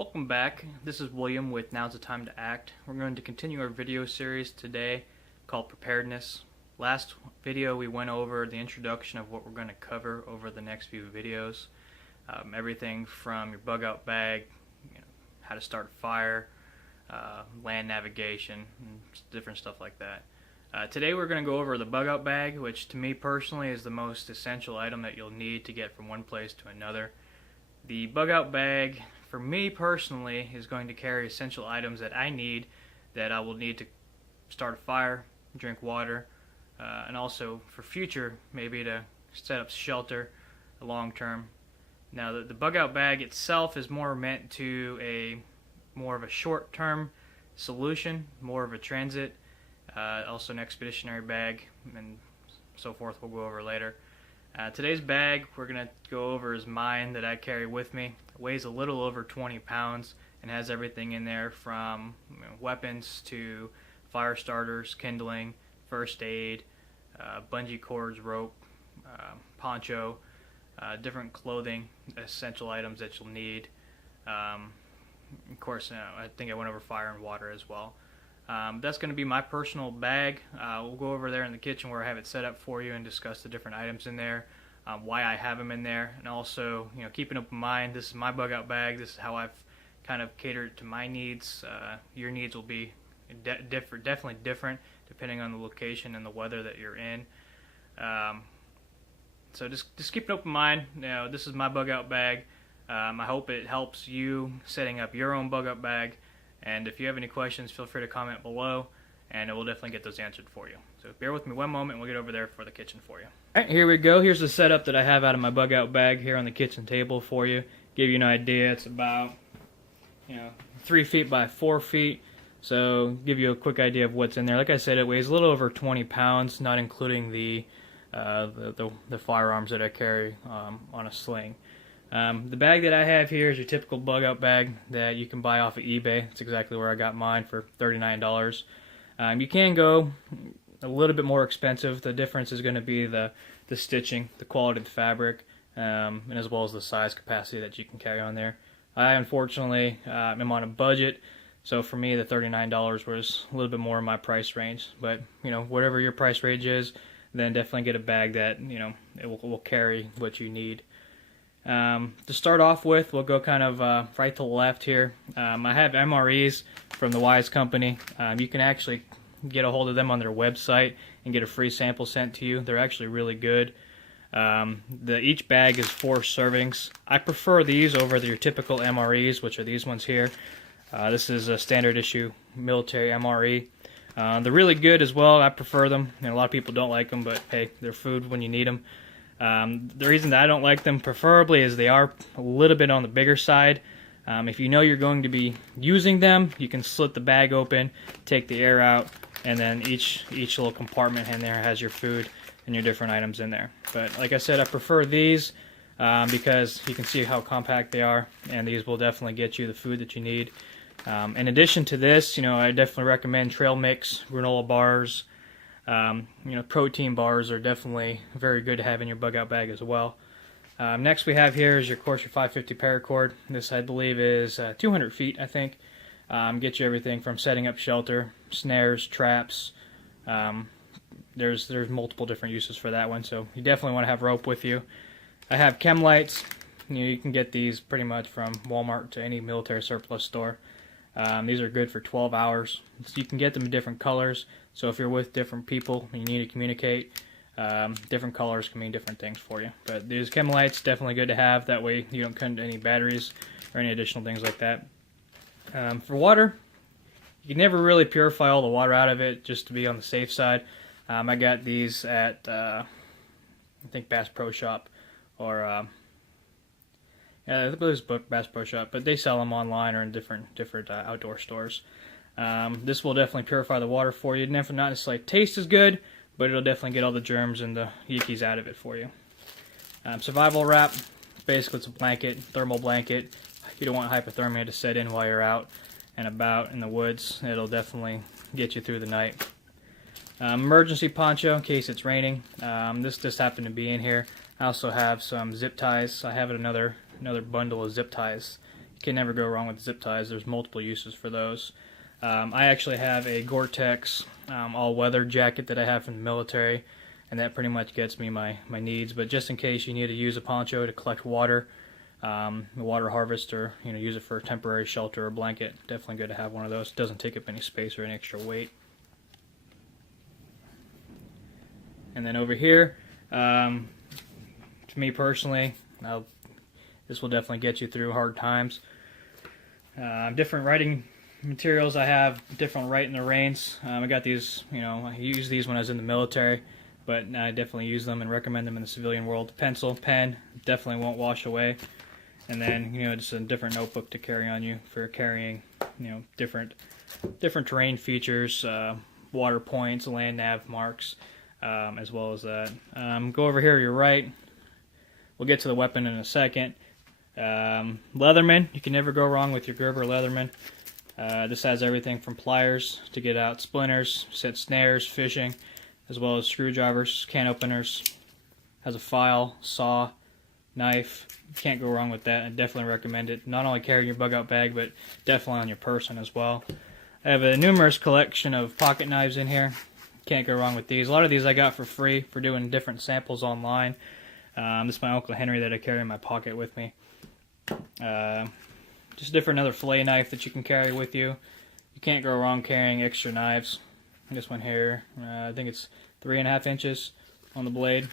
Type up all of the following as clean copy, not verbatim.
Welcome back. This is William with Now's the Time to Act. We're going to continue our video series today called Preparedness. Last video we went over the introduction of what we're going to cover over the next few videos. Everything from your bug out bag, how to start a fire, land navigation, and different stuff like that. Today we're going to go over the bug out bag, which to me personally is the most essential item that you'll need to get from one place to another. The bug out bag, for me personally, is going to carry essential items that I need, that I will need to start a fire, drink water, and also for future, maybe to set up shelter long term. Now the bug out bag itself is more meant to more of a short term solution, more of a transit, also an expeditionary bag, and so forth we'll go over later. Today's bag we're going to go over is mine that I carry with me. It weighs a little over 20 pounds and has everything in there from weapons to fire starters, kindling, first aid, bungee cords, rope, poncho, different clothing, essential items that you'll need. Of course, I think I went over fire and water as well. That's going to be my personal bag. We'll go over there in the kitchen where I have it set up for you and discuss the different items in there, why I have them in there, and also, keep an open mind. This is my bug out bag. This is how I've kind of catered to my needs. Your needs will be definitely different depending on the location and the weather that you're in. So just keep an open mind. This is my bug out bag. I hope it helps you setting up your own bug out bag. And if you have any questions, feel free to comment below, and it will definitely get those answered for you. So bear with me one moment, and we'll get over there for the kitchen for you. Alright, here we go. Here's the setup that I have out of my bug out bag here on the kitchen table for you. Give you an idea, it's about 3 feet by 4 feet. So give you a quick idea of what's in there. Like I said, it weighs a little over 20 pounds, not including the firearms that I carry on a sling. The bag that I have here is your typical bug out bag that you can buy off of eBay. It's exactly where I got mine for $39. You can go a little bit more expensive. The difference is going to be the stitching, the quality of the fabric, and as well as the size capacity that you can carry on there. I unfortunately am on a budget, so for me the $39 was a little bit more in my price range. But whatever your price range is, then definitely get a bag that it will carry what you need. To start off with, we'll go kind of right to the left here. I have MREs from the Wise Company. You can actually get a hold of them on their website and get a free sample sent to you. They're actually really good. Each bag is 4 servings. I prefer these over your typical MREs, which are these ones here. This is a standard issue military MRE. They're really good as well. I prefer them. A lot of people don't like them, but hey, they're food when you need them. The reason that I don't like them preferably is they are a little bit on the bigger side. If you know you're going to be using them, you can slit the bag open, take the air out, and then each little compartment in there has your food and your different items in there. But like I said, I prefer these because you can see how compact they are, and these will definitely get you the food that you need. In addition to this, I definitely recommend trail mix, granola bars. Protein bars are definitely very good to have in your bug out bag as well. Next we have here is your 550 Paracord. This I believe is 200 feet, I think. Get you everything from setting up shelter, snares, traps. There's multiple different uses for that one, so you definitely want to have rope with you. I have chem lights. You can get these pretty much from Walmart to any military surplus store. These are good for 12 hours. So you can get them in different colors. So if you're with different people and you need to communicate, different colors can mean different things for you. But these chem lights, definitely good to have. That way you don't cut into any batteries or any additional things like that. For water, you can never really purify all the water out of it, just to be on the safe side. I got these at, I think, Bass Pro Shop, or I believe it's Bass Pro Shop, but they sell them online or in different outdoor stores. This will definitely purify the water for you. Not necessarily taste as good, but it'll definitely get all the germs and the yikes out of it for you. Survival wrap, basically it's a blanket, thermal blanket. You don't want hypothermia to set in while you're out and about in the woods. It'll definitely get you through the night. Emergency poncho in case it's raining. This just happened to be in here. I also have some zip ties. I have another bundle of zip ties can never go wrong with zip ties. There's multiple uses for those. I actually have a Gore-Tex all-weather jacket that I have from the military, and that pretty much gets me my needs. But just in case you need to use a poncho to collect water, a water harvest, or use it for a temporary shelter or blanket, definitely good to have one of those. It doesn't take up any space or any extra weight. And then over here, to me personally, this will definitely get you through hard times. Different writing materials. I have different write in the reins. I got these, I used these when I was in the military, but I definitely use them and recommend them in the civilian world. Pencil, pen, definitely won't wash away. And then, just a different notebook to carry on you for carrying, different terrain features, water points, land nav marks, as well as that. Go over here to your right. We'll get to the weapon in a second. Leatherman. You can never go wrong with your Gerber Leatherman. This has everything from pliers to get out splinters, set snares, fishing, as well as screwdrivers, can openers. Has a file, saw, knife. You can't go wrong with that. I definitely recommend it. Not only carry your bug out bag, but definitely on your person as well. I have a numerous collection of pocket knives in here. Can't go wrong with these. A lot of these I got for free for doing different samples online. This is my Uncle Henry that I carry in my pocket with me. Just different other fillet knife that you can carry with you. You can't go wrong carrying extra knives. This one here, I think it's 3.5 inches on the blade.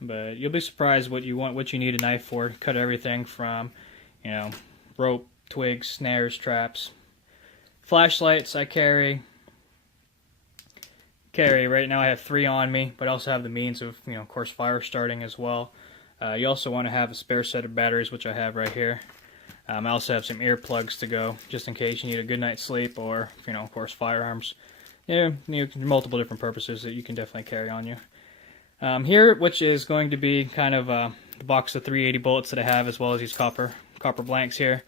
But you'll be surprised what you need a knife for. Cut everything from, rope, twigs, snares, traps. Flashlights I carry right now. I have 3 on me, but I also have the means of, of course, fire starting as well. You also want to have a spare set of batteries, which I have right here. I also have some earplugs to go, just in case you need a good night's sleep, or, of course, firearms. Multiple different purposes that you can definitely carry on you. Here, which is going to be kind of the box of 380 bullets that I have, as well as these copper blanks here.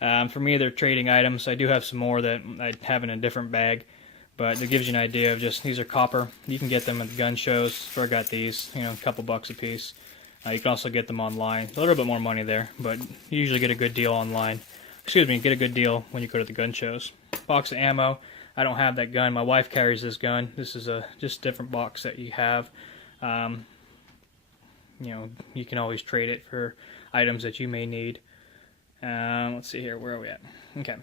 For me, they're trading items. I do have some more that I have in a different bag, but it gives you an idea of just, these are copper. You can get them at the gun shows. So I got these, a couple bucks a piece. You can also get them online. A little bit more money there, but you usually get a good deal online. Get a good deal when you go to the gun shows. Box of ammo. I don't have that gun. My wife carries this gun. This is just a different box that you have. You can always trade it for items that you may need. Let's see here. Where are we at? Okay.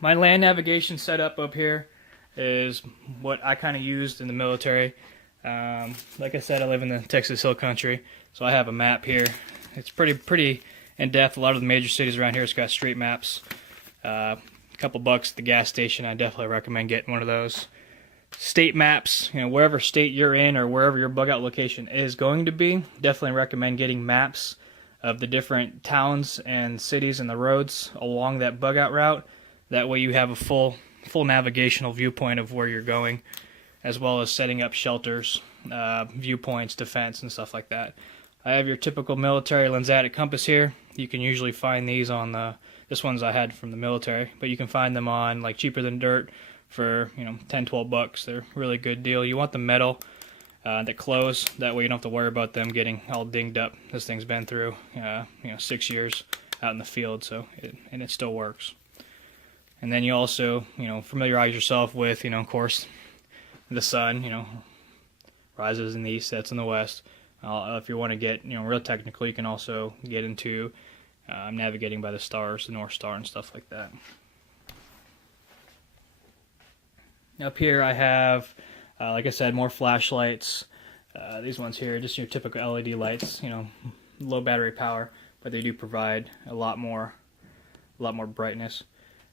My land navigation setup up here is what I kind of used in the military. Like I said, I live in the Texas Hill Country, so I have a map here. It's pretty in depth. A lot of the major cities around here, it's got street maps. A couple bucks at the gas station. I definitely recommend getting one of those. State maps, wherever state you're in or wherever your bug out location is going to be, definitely recommend getting maps of the different towns and cities and the roads along that bug out route. That way you have a full navigational viewpoint of where you're going, as well as setting up shelters, viewpoints, defense, and stuff like that. I have your typical military lensatic compass here. You can usually find these on this one's I had from the military, but you can find them on like Cheaper Than Dirt for 10, 12 bucks. They're a really good deal. You want the metal that close. That way you don't have to worry about them getting all dinged up. This thing's been through 6 years out in the field, so it still works. And then you also familiarize yourself with of course, the sun, rises in the east, sets in the west. If you want to get, real technical, you can also get into navigating by the stars, the North Star, and stuff like that. Up here I have, like I said, more flashlights. These ones here, just your typical LED lights, low battery power, but they do provide a lot more brightness.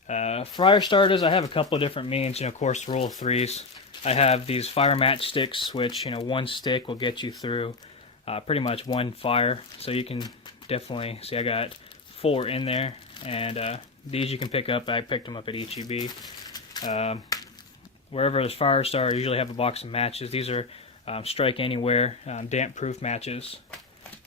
Fire starters, I have a couple of different means, of course, rule of threes. I have these fire matchsticks, which, one stick will get you through pretty much one fire. So you can definitely, see I got 4 in there, and these you can pick up. I picked them up at HEB. Wherever there's fire starter, I usually have a box of matches. These are strike anywhere, damp-proof matches.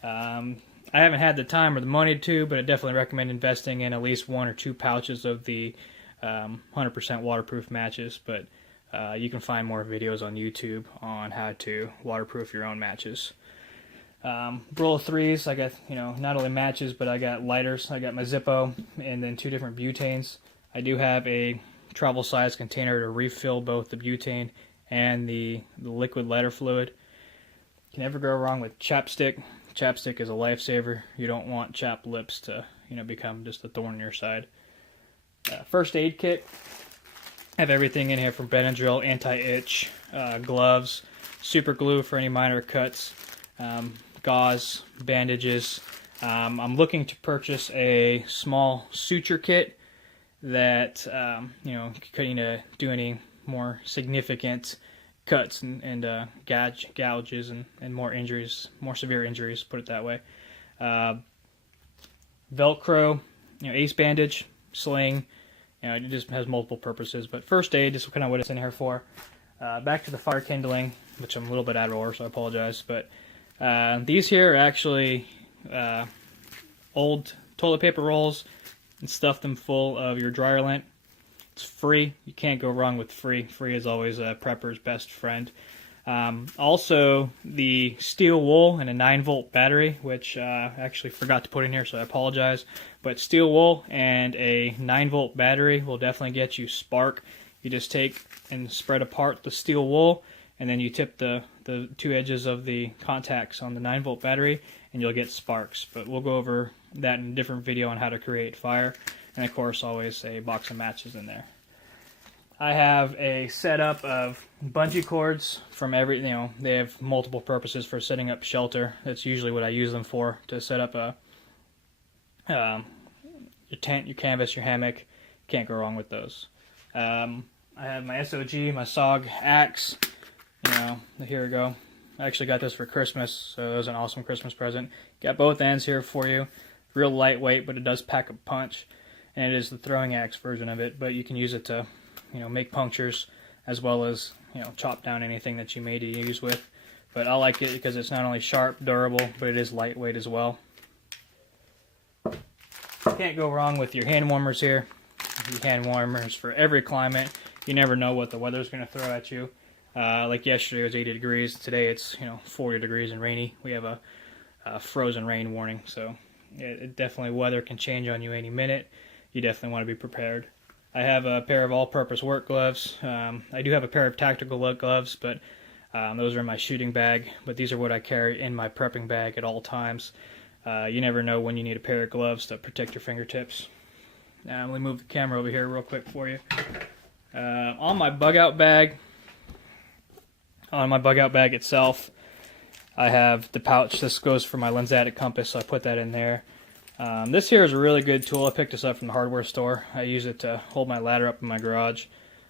I haven't had the time or the money to, but I definitely recommend investing in at least 1 or 2 pouches of the 100% waterproof matches. But you can find more videos on YouTube on how to waterproof your own matches. Roll of threes. I got, not only matches, but I got lighters. I got my Zippo and then 2 different butanes. I do have a travel size container to refill both the butane and the liquid lighter fluid. Can never go wrong with chapstick. Chapstick is a lifesaver. You don't want chapped lips to, become just a thorn in your side. First aid kit. I have everything in here from Benadryl, anti-itch, gloves, super glue for any minor cuts, gauze, bandages. I'm looking to purchase a small suture kit that couldn't do any more significant cuts and gouges and more injuries, more severe injuries, put it that way. Velcro, ace bandage, sling. It just has multiple purposes, but first aid is kind of what it's in here for. Back to the fire kindling, which I'm a little bit out of order, so I apologize. But these here are actually old toilet paper rolls, and stuff them full of your dryer lint. It's free. You can't go wrong with free. Free is always a prepper's best friend. Also, the steel wool and a 9-volt battery, which I actually forgot to put in here, so I apologize. But steel wool and a 9-volt battery will definitely get you spark. You just take and spread apart the steel wool, and then you tip the 2 edges of the contacts on the 9-volt battery, and you'll get sparks. But we'll go over that in a different video on how to create fire. And of course, always a box of matches in there. I have a setup of bungee cords from every, they have multiple purposes for setting up shelter. That's usually what I use them for, to set up your tent, your canvas, your hammock. Can't go wrong with those. I have my SOG, my SOG axe. Here we go. I actually got this for Christmas, so it was an awesome Christmas present. Got both ends here for you. Real lightweight, but it does pack a punch. And it is the throwing axe version of it, but you can use it to make punctures, as well as, chop down anything that you may use with. But I like it because it's not only sharp, durable, but it is lightweight as well. Can't go wrong with your hand warmers here. Your hand warmers for every climate. You never know what the weather's going to throw at you. Like yesterday it was 80 degrees. Today it's 40 degrees and rainy. We have a frozen rain warning, so it definitely, weather can change on you any minute. You definitely want to be prepared. I have a pair of all-purpose work gloves. I do have a pair of tactical gloves, but those are in my shooting bag. But these are what I carry in my prepping bag at all times. You never know when you need a pair of gloves to protect your fingertips. Let me move the camera over here real quick for you. On my bug-out bag itself, I have the pouch. This goes for my lensatic compass, so I put that in there. This here is a really good tool. I picked this up from the hardware store. I use it to hold my ladder up in my garage.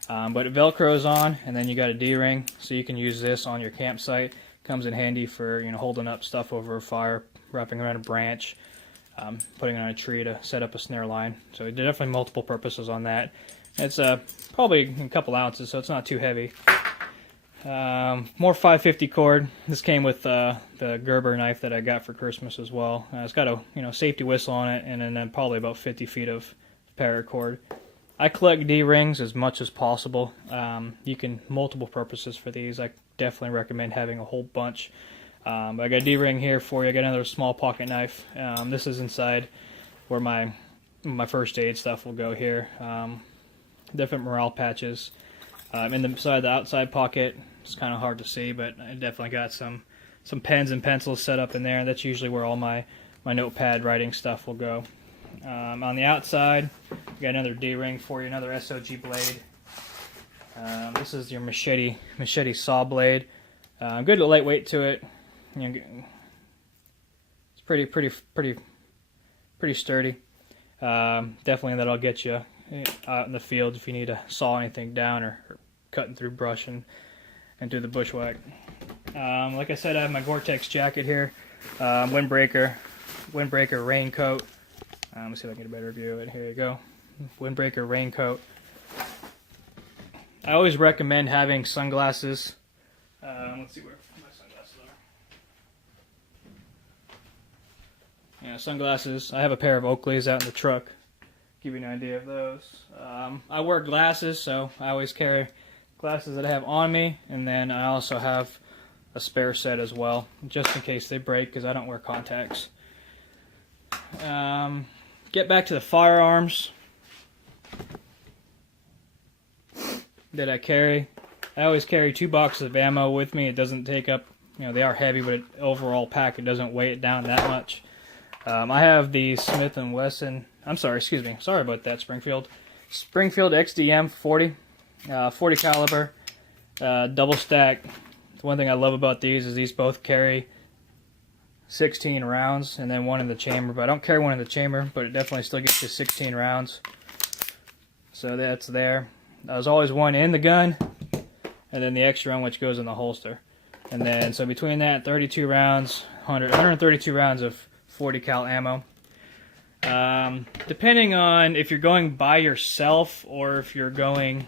But it velcros on, and then you got a D-ring, so you can use this on your campsite. Comes in handy for holding up stuff over a fire, wrapping around a branch, putting it on a tree to set up a snare line. So definitely multiple purposes on that. It's probably a couple ounces, so it's not too heavy. More 550 cord. This came with the Gerber knife that I got for Christmas as well. It's got a safety whistle on it, and then probably about 50 feet of Paracord. I collect D-rings as much as possible. You can multiple purposes for these. I definitely recommend having a whole bunch. I got a D-ring here for you. I got another small pocket knife. This is inside where my first aid stuff will go here. Different morale patches. In the outside pocket, it's kind of hard to see, but I definitely got some pens and pencils set up in there. That's usually where all my notepad writing stuff will go. On the outside, we got another D-ring for you, another SOG blade. This is your machete saw blade. Good lightweight to it. It's pretty sturdy. Definitely that'll get you out in the field if you need to saw anything down or cutting through brush and do the bushwhack. Like I said, I have my Gore-Tex jacket here, windbreaker raincoat. Let's see if I can get a better view of it. Here you go, windbreaker raincoat. I always recommend having sunglasses. Let's see where my sunglasses are. Yeah, sunglasses. I have a pair of Oakleys out in the truck. Give you an idea of those. I wear glasses, so I always carry glasses that I have on me, and then I also have a spare set as well, just in case they break, because I don't wear contacts. Get back to the firearms that I carry. I always carry 2 boxes of ammo with me. It doesn't take up, they are heavy, but overall pack, it doesn't weigh it down that much. I have the Smith & Wesson, sorry about that, Springfield XDM 40 caliber, double stack. The one thing I love about these is these both carry 16 rounds, and then one in the chamber, but I don't carry one in the chamber, but it definitely still gets you 16 rounds. So that's there. There's always one in the gun, and then the extra one which goes in the holster. And then, so between that, 32 rounds, 132 rounds of 40 cal ammo. Depending on if you're going by yourself or if you're going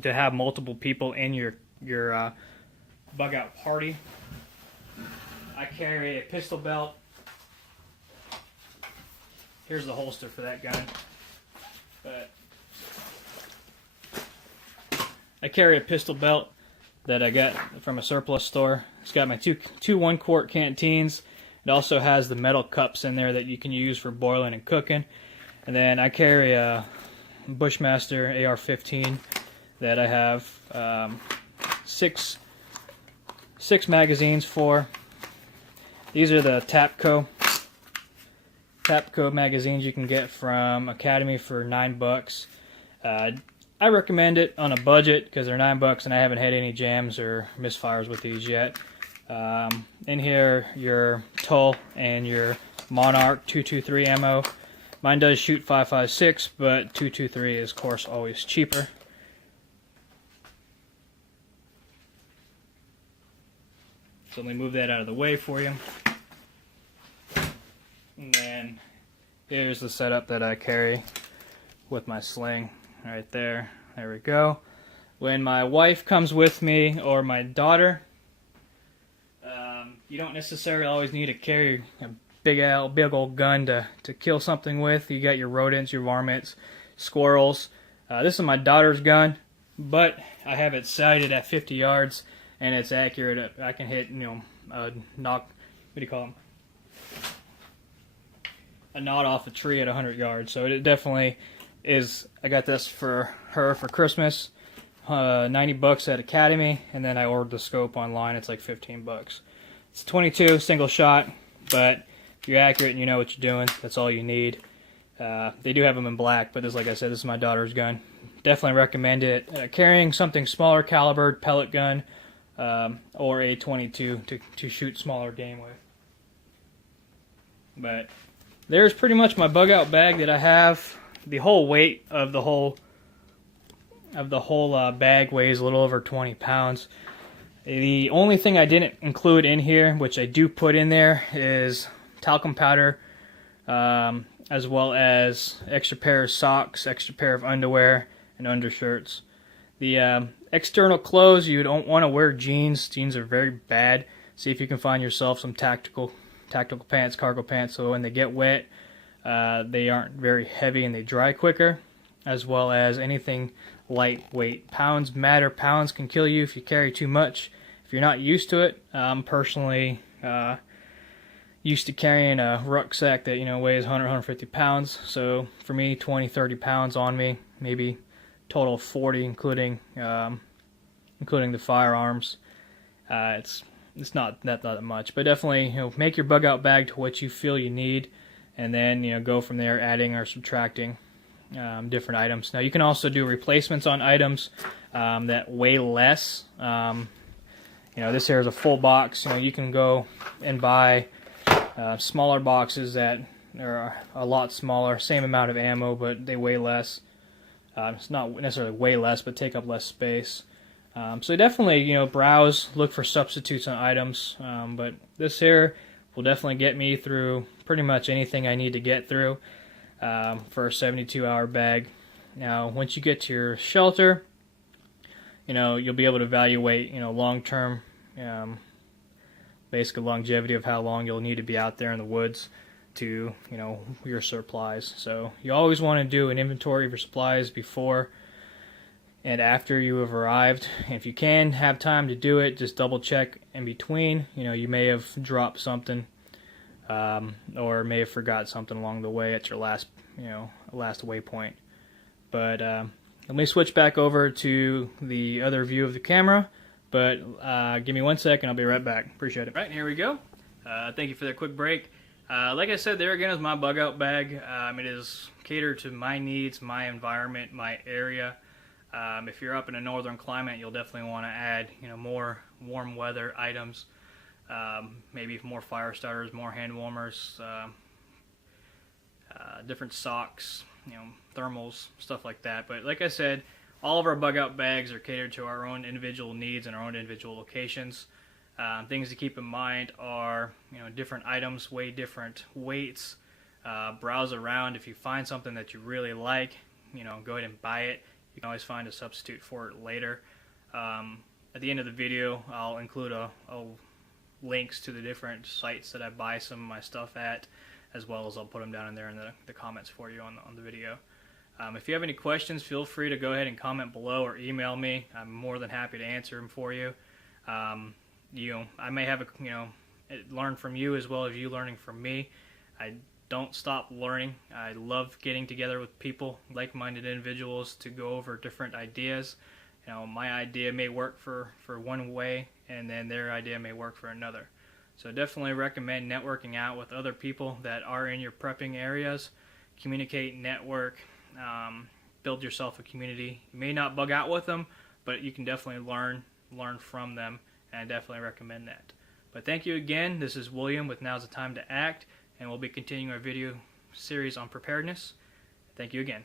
to have multiple people in your bug out party, I carry a pistol belt. Here's the holster for that gun. But I carry a pistol belt that I got from a surplus store. It's got my two 1-quart canteens. It also has the metal cups in there that you can use for boiling and cooking. And then I carry a Bushmaster AR-15 that I have six magazines for. These are the Pepco magazines you can get from Academy for $9. I recommend it on a budget because they're $9 and I haven't had any jams or misfires with these yet. In here, your Tull and your Monarch 223 ammo. Mine does shoot 5.56, but 223 is, of course, always cheaper. So let me move that out of the way for you. And then here's the setup that I carry with my sling right there. There we go. When my wife comes with me or my daughter, you don't necessarily always need to carry a big old gun to kill something with. You got your rodents, your varmints, squirrels. This is my daughter's gun, but I have it sighted at 50 yards, and it's accurate. I can hit, a knot off a tree at 100 yards. So it definitely is. I got this for her for Christmas, $90 at Academy, and then I ordered the scope online. It's like $15. It's 22 single shot, but if you're accurate and you know what you're doing, that's all you need. They do have them in black, but like I said, this is my daughter's gun. Definitely recommend it. Carrying something smaller calibered pellet gun or a 22 to shoot smaller game with. But there's pretty much my bug out bag that I have. The whole weight of the whole bag weighs a little over 20 pounds. The only thing I didn't include in here, which I do put in there, is talcum powder, as well as extra pair of socks, extra pair of underwear, and undershirts. The external clothes, you don't want to wear jeans. Jeans are very bad. See if you can find yourself some tactical pants, cargo pants, so when they get wet, they aren't very heavy and they dry quicker, as well as anything lightweight. Pounds matter. Pounds can kill you if you carry too much. If you're not used to it, I'm personally used to carrying a rucksack that weighs 150 pounds. So for me, 20-30 pounds on me, maybe total of 40, including the firearms. It's not that much, but definitely make your bug out bag to what you feel you need, and then go from there, adding or subtracting different items. Now you can also do replacements on items that weigh less. This here is a full box. You can go and buy smaller boxes that are a lot smaller, same amount of ammo, but they weigh less. It's not necessarily way less, but take up less space. So definitely, browse, look for substitutes on items. But this here will definitely get me through pretty much anything I need to get through for a 72-hour bag. Now, once you get to your shelter, you'll be able to evaluate, long-term, basically longevity of how long you'll need to be out there in the woods to, your supplies. So you always want to do an inventory of your supplies before and after you have arrived. If you can have time to do it, just double check in between. You know, you may have dropped something, or may have forgot something along the way at your last waypoint. But let me switch back over to the other view of the camera. But give me 1 second, I'll be right back. Appreciate it. Right, here we go. Thank you for that quick break. Like I said, there again is my bug out bag. It is catered to my needs, my environment, my area. If you're up in a northern climate, you'll definitely want to add, more warm weather items. Maybe more fire starters, more hand warmers, different socks, thermals, stuff like that. But like I said, all of our bug out bags are catered to our own individual needs and our own individual locations. Things to keep in mind are, different items weigh different weights. Browse around. If you find something that you really like, go ahead and buy it. You can always find a substitute for it later. At the end of the video, I'll include links to the different sites that I buy some of my stuff at, as well as I'll put them down in there in the comments for you on the video. If you have any questions, feel free to go ahead and comment below or email me. I'm more than happy to answer them for you. I may have learn from you as well as you learning from me. I don't stop learning. I love getting together with people, like-minded individuals, to go over different ideas. My idea may work for one way, and then their idea may work for another. So definitely recommend networking out with other people that are in your prepping areas. Communicate, network, build yourself a community. You may not bug out with them, but you can definitely learn from them, and I definitely recommend that. But thank you again. This is William with Now's the Time to Act, and we'll be continuing our video series on preparedness. Thank you again.